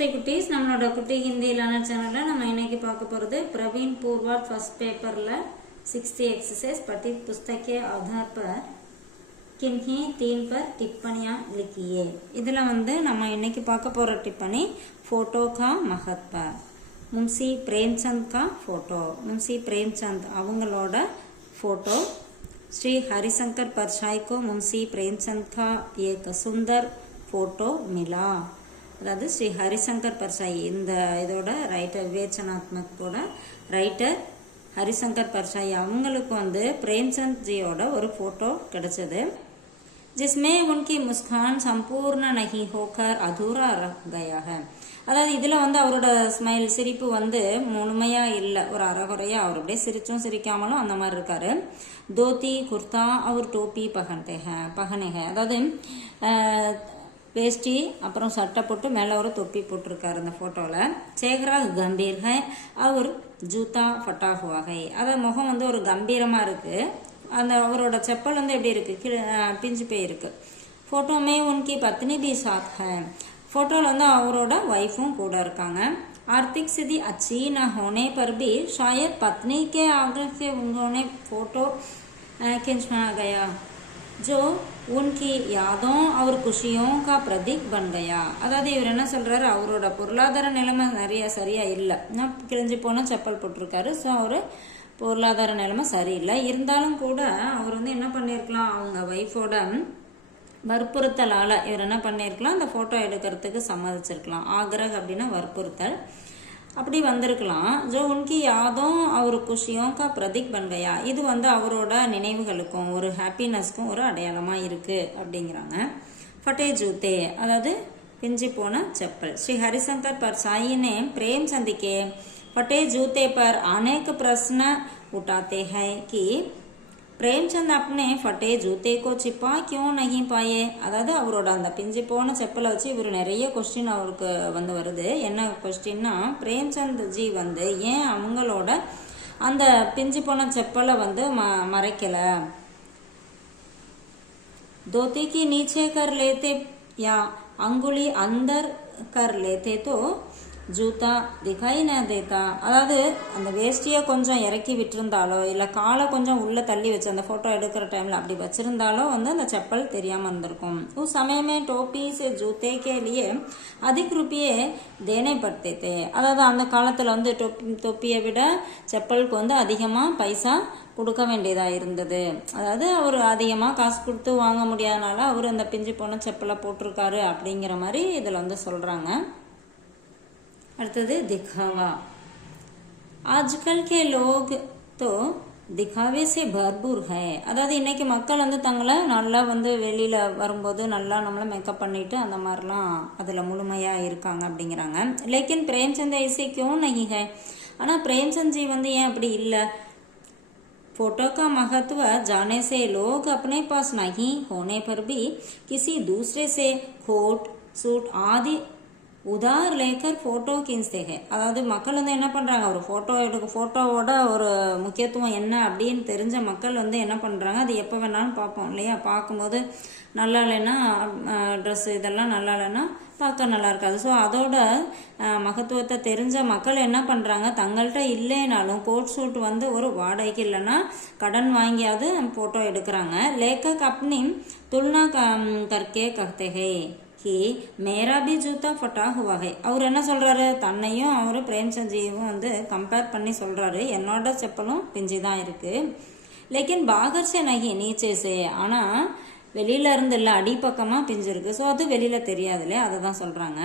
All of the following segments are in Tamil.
நமஸ்தே குட்டீஸ், நம்மளோட குட்டி ஹிந்தி லேர்னர் சேனல்ல நம்ம இன்னைக்கு பார்க்க போறது प्रवीण पूर्वार्ड फर्स्ट पेपरல 60 एक्सरसाइज पठित पुस्तक के आधार पर किन्हीं 3 पर टिप्पणियां लिखिए। இதுல நம்ம இன்னைக்கு பார்க்க போற டிப்பணி फोटो का महत्व। मुंशी प्रेमचंद का फोटो, मुंशी प्रेमचंद அவங்களோட फोटो। श्री हरिशंकर परछाई को मुंशी प्रेमचंद का एक सुंदर फोटो मिला। அதாவது ஸ்ரீ ஹரிசங்கர் பர்சாய் இந்த இதோட ரைட்டர் விவேச்சனாத்மகோட ரைட்டர் ஹரிசங்கர் பர்சாய் அவங்களுக்கு பிரேம்சந்த் ஜியோட ஒரு ஃபோட்டோ கிடைச்சது। जिसमें उनकी मुस्कान संपूर्ण नहीं होकर अधूरा रह गया है। அதாவது இதுல அவரோட ஸ்மைல் சிரிப்பு முழுமையா இல்ல, ஒரு அறகுறையா அவர் அப்படியே சிரிச்சும் சிரிக்காமலும் அந்த மாதிரி இருக்காரு। தோத்தி குர்தா அவர் டோப்பி பகனே ஹே, அதாவது வேஷ்டி அப்புறம் சட்டை போட்டு மேலே ஒரு தொப்பி போட்டிருக்காரு இந்த ஃபோட்டோவில்। சேகரா கம்பீர் ஹை அவர் ஜூத்தா ஃபட்டா ஹுவா ஹை, அதாவது முகம் ஒரு கம்பீரமாக இருக்குது। அந்த அவரோட செப்பல் எப்படி இருக்குது, பிஞ்சு போய் இருக்குது। ஃபோட்டோமே உன்கி பத்னி பி சாத் ஹை, ஃபோட்டோவில் அவரோட ஒய்ஃபும் கூட இருக்காங்க। आर्थिक स्थिति अच्छी न होने पर भी शायद पत्नी के आग्रह से उन्होंने फोटो खिंचवाया गया जो उनकी यादों और खुशियों का प्रतीक बन गया। அதாவது இவர் என்ன சொல்றாரு, அவரோட பொருளாதார நிலைமை நிறைய சரியா இல்லை, கிழிஞ்சு போன செப்பல் போட்டிருக்காரு। ஸோ அவர் பொருளாதார நிலைமை சரியில்லை, இருந்தாலும் கூட அவர் என்ன பண்ணியிருக்கலாம், அவங்க ஒய்ஃபோட வற்புறுத்தலால் இவர் என்ன பண்ணியிருக்கலாம், அந்த ஃபோட்டோ எடுக்கிறதுக்கு சம்மதிச்சிருக்கலாம்। ஆக்ரஹ் அப்படின்னா வற்புறுத்தல், அப்படி வந்திருக்கலாம்। ஜோ உன்கி யாதும் அவர் குஷியும் கா பிரதீக் பன் கயா, இது அவரோட நினைவுகளுக்கும் ஒரு ஹாப்பினஸ்க்கும் ஒரு அடையாளமாக இருக்குது அப்படிங்கிறாங்க। ஃபட்டே ஜூத்தே அதாவது பிஞ்சு போன செப்பல்। ஸ்ரீ ஹரிசங்கர் परछाई प्रेमचंद के फटे जूते पर अनेक प्रश्न उठाते हैं कि பிரேம்சந்த் अपने फटे जूते को छिपा क्यों नहीं पाए। அதாவது அவரோட அந்த பிஞ்சு போன செப்பலை வச்சு இவர் நிறைய கொஸ்டின் அவருக்கு வருது। என்ன கொஸ்டின்னா, பிரேம்சந்த் ஜி ஏன் அவங்களோட அந்த பிஞ்சு போன செப்பலை மறைக்கல। धोती की नीचे कर लेते या अंगुली अंदर कर लेते तो ஜூத்தா திகாய் ந தேத்தா, அதாவது அந்த வேஷ்டியை கொஞ்சம் இறக்கி விட்டுருந்தாலோ இல்லை காலை கொஞ்சம் உள்ளே தள்ளி வச்சு அந்த ஃபோட்டோ எடுக்கிற டைமில் அப்படி வச்சுருந்தாலோ அந்த செப்பல் தெரியாமல் இருந்திருக்கும்। உஸ் சமயமே டோப்பி சே ஜூத்தே கே லியே அதிக ரூபியே தேனே படுத்தே, அதாவது அந்த காலத்தில் தொப்பியை விட செப்பலுக்கு அதிகமாக பைசா கொடுக்க வேண்டியதாக இருந்தது। அதாவது அவர் அதிகமாக காசு கொடுத்து வாங்க முடியாதனால அவர் அந்த பிஞ்சு போன செப்பலை போட்டிருக்காரு அப்படிங்கிற மாதிரி இதில் சொல்கிறாங்க। அடுத்தது दिखावा। आजकल के लोग तो दिखावे से भरपूर है, அதாவது இன்னைக்கு மக்கள் தங்களை நல்லா வெளியில் வரும்போது நல்லா நம்மளை மேக்கப் பண்ணிட்டு அந்த மாதிரிலாம் அதில் முழுமையாக இருக்காங்க அப்படிங்கிறாங்க। लेकिन प्रेमचंद ऐसे क्यों नहीं है, ஆனால் பிரேம்சந்த் ஜி ஏன் அப்படி இல்லை। फोटो का महत्व जाने से लोग अपने पास नहीं होने पर भी किसी दूसरे से कोट सूट आदि உதார் லேக்கர் ஃபோட்டோ கின்ஸ்தே ஹே, அதாவது மக்கள் என்ன பண்ணுறாங்க, ஒரு ஃபோட்டோவோட ஒரு முக்கியத்துவம் என்ன அப்படின்னு தெரிஞ்ச மக்கள் என்ன பண்ணுறாங்க, அது எப்போ வேணாலும் பார்ப்போம் இல்லையா, பார்க்கும்போது நல்லா இல்லைன்னா ட்ரெஸ் இதெல்லாம் நல்லா இல்லைன்னா பார்க்க நல்லா இருக்காது। ஸோ அதோட மகத்துவத்தை தெரிஞ்ச மக்கள் என்ன பண்ணுறாங்க, தங்கள்கிட்ட இல்லைனாலும் கோட் சூட் ஒரு வாடகைக்கு இல்லைன்னா கடன் வாங்கியாவது ஃபோட்டோ எடுக்கிறாங்க। லேக்கக் அப்னி துல்னா கர்கே கஹ்தே ஹே कि मेरा भी जूता फटा हुआ है, அவர் என்ன சொல்றாரு, தன்னையும் அவர் பிரேம்சந்த்ஜியும் கம்பேர் பண்ணி சொல்றாரு, என்னோட செப்பலும் பிஞ்சு தான் இருக்கு। லேக்கின் பாகர் சே நகி நீச்சே சே, ஆனா வெளியில இருந்து இல்லை அடிப்பக்கமா பிஞ்சு இருக்கு, ஸோ அது வெளியில தெரியாது இல்லையா, அதை தான் சொல்றாங்க।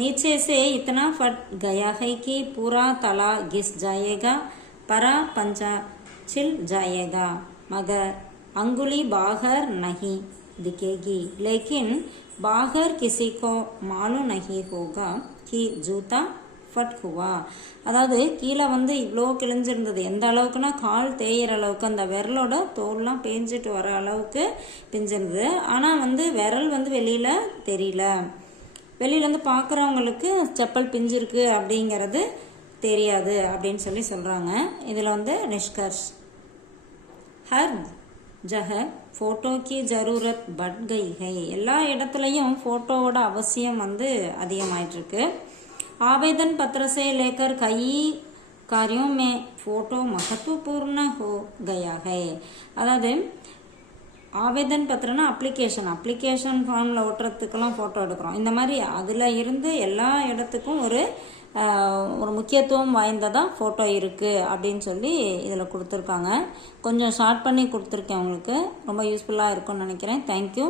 नीचे से इतना फट गया है कि पूरा तला घिस जाएगा, परा पंचा छिल जाएगा, मगर अंगुली बाहर नहीं दिखेगी, लेकिन बाहर किसी को मालूम नहीं होगा कि जूता फट हुआ। அதாவது கீழே இவ்வளோ கிழிஞ்சிருந்தது, எந்த அளவுக்குன்னா கால் தேயிற அளவுக்கு அந்த விரலோட தோல்லாம் பேஞ்சிட்டு வர அளவுக்கு பிஞ்சிருந்தது। ஆனால் விரல் வெளியில் தெரியல, வெளியிலேருந்து பார்க்குறவங்களுக்கு செப்பல் பிஞ்சிருக்கு அப்படிங்கிறது தெரியாது அப்படின்னு சொல்கிறாங்க। இதில் நிஷ்கர்ஷ் ஹர் जह फोटो की जरूरत बढ़ गई है எல்லா இடத்துலையும் फोटोவோட அவசியம் வந்து அதிகமாயிட்டு இருக்கு आवेदन पत्र से लेकर कई कार्यों में फोटो महत्वपूर्ण हो गया है அதாவது ஆவேதன் பத்திரம்னா அப்ளிகேஷன் ஃபார்மில் ஒட்டுறதுக்கெல்லாம் ஃபோட்டோ எடுக்கிறோம் இந்த மாதிரி அதில் இருந்து எல்லா இடத்துக்கும் ஒரு முக்கியத்துவம் வாய்ந்ததாக ஃபோட்டோ இருக்குது அப்படின்னு சொல்லி இதில் கொடுத்துருக்காங்க கொஞ்சம் ஷார்ட் பண்ணி கொடுத்துருக்கேன் உங்களுக்கு ரொம்ப யூஸ்ஃபுல்லாக இருக்கும்னு நினைக்கிறேன் தேங்க்யூ